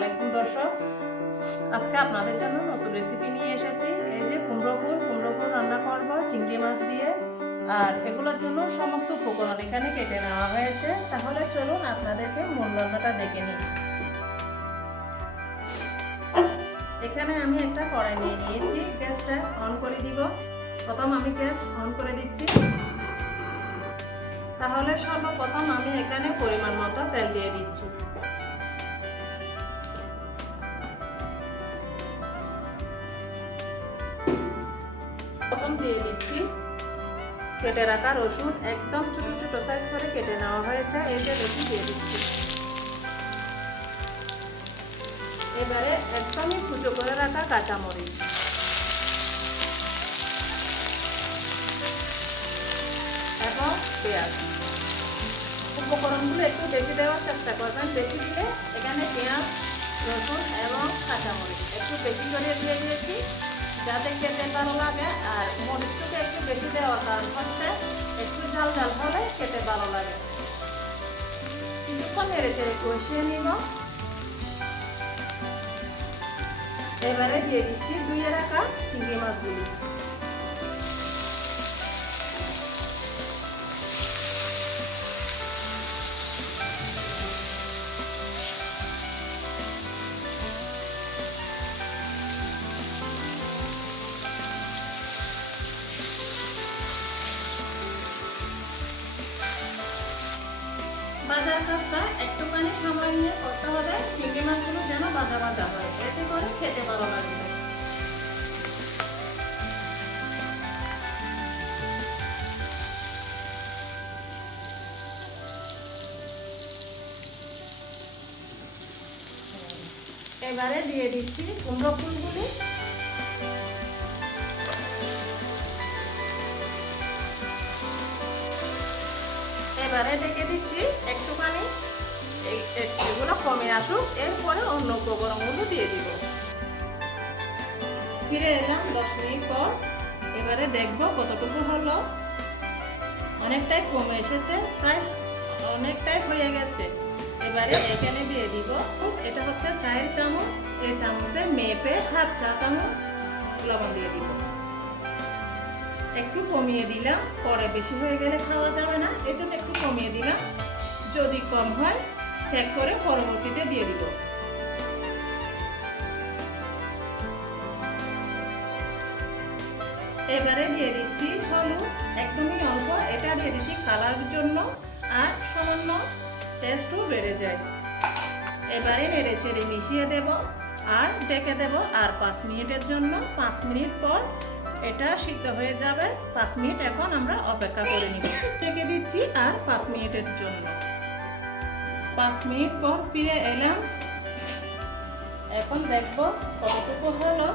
আলাইকুম দর্শক, আজকে আপনাদের জন্য নতুন রেসিপি নিয়ে এসেছি। এই যে কুমড়ো ফুল রান্না করবো চিংড়ি মাছ দিয়ে। আর এগুলোর জন্য সমস্ত উপকরণ এখানে কেটে নেওয়া হয়েছে। তাহলে চলুন আপনাদেরকে মূল রান্নাটা দেখে নিই। এখানে আমি একটা কড়াই নিয়ে নিয়েছি, গ্যাসটা অন করে দিব। প্রথম আমি গ্যাস অন করে দিচ্ছি। তাহলে সর্বপ্রথম আমি এখানে পরিমাণ মতো তেল দিয়ে দিচ্ছি। প্রথম দিয়ে দিচ্ছি কেটে রাখা রসুন, একদম ছোট ছোট সাইজ করে কেটে নেওয়া হয়েছে। এই যে রসুন দিয়ে দিচ্ছি। এবারে একদমই কুচো করে রাখা কাঁচামরিচ, এবং পেঁয়াজ। উপকরণগুলো একটু বেশি দেওয়ার চেষ্টা করবেন। বেশি দিলে এখানে পেঁয়াজ, রসুন এবং কাঁচামরিচ একটু বেশি করে দিয়ে দিয়েছি যাতে খেতে ভালো লাগে। আর মরিচটাকে একটু বেশি দেওয়ার কারণ হচ্ছে একটু ঝাল ঝাল হলে খেতে ভালো লাগে। কিছুক্ষণ নেড়ে চেড়ে কষিয়ে নিব। এবারে দিয়ে দিচ্ছি ধুয়ে রাখা চিংড়ি মাছগুলি। ভাজার কাজটা একটুখানি সময় নিয়ে করতে হবে। চিংড়ি মাছগুলো যেন ভাজা ভাজা হয়, এতে করে খেতে ভালো লাগবে। এবারে দিয়ে দিচ্ছি কুমড়ো ফুলগুলি। এবারে ঢেকে দিচ্ছি একটুখানি এগুলো কমে আসুক, এরপরে অন্য উপকরণগুলো দিয়ে দিব। ফিরে এলাম 10 মিনিট পর। এবারে দেখবো কতটুকু হলো। অনেকটাই কমে এসেছে, প্রায় অনেকটাই হয়ে গেছে। এবারে এখানে দিয়ে দিব, এটা হচ্ছে চায়ের চামচ, এই চামচে মেপে হাফ চা চামচ লবণ দিয়ে দিব। একটু কমিয়ে দিলাম, পরে বেশি হয়ে গেলে খাওয়া যাবে না, এই জন্য একটু কমিয়ে দিলাম। যদি কম হয় চেক করে পরবর্তীতে দিয়ে দিব। এবারে দিয়ে দিচ্ছি হলুদ, একদমই অল্প, এটা দিয়ে দিচ্ছি কালারের জন্য, আর সামান্য টেস্টও বেড়ে যায়। এবারে নেড়ে চেড়ে মিশিয়ে দেব আর ঢেকে দেব আর 5 মিনিটের জন্য। 5 মিনিট পর এটা সিদ্ধ হয়ে যাবে। 5 মিনিট এখন আমরা অপেক্ষা করে নিব। ঢেকে দিচ্ছি আর 5 মিনিটের জন্য। 5 মিনিট পর ফিরে এলাম। এখন দেখব কতটুকু হলো।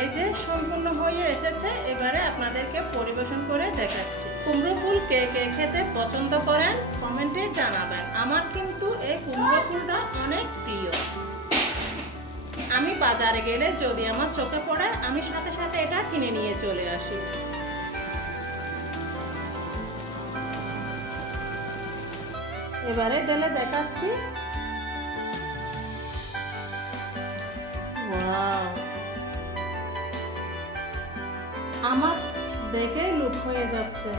এই যে সম্পূর্ণ হয়ে এসেছে। এবারে আপনাদেরকে পরিবেশন করে দেখাচ্ছি। কুমড়ো ফুল কে কে খেতে পছন্দ করেন কমেন্টে জানাবেন। আমার কিন্তু এই কুমড়ো ফুলটা অনেক প্রিয়। আমি বাজারে গেলে যদি আমার চোখে পড়ে আমি সাথে সাথে এটা কিনে নিয়ে চলে আসি। এবারে ঢেলে দেখাচ্ছি। ওয়াও, আমার দেখে লোভ হয়ে যাচ্ছে।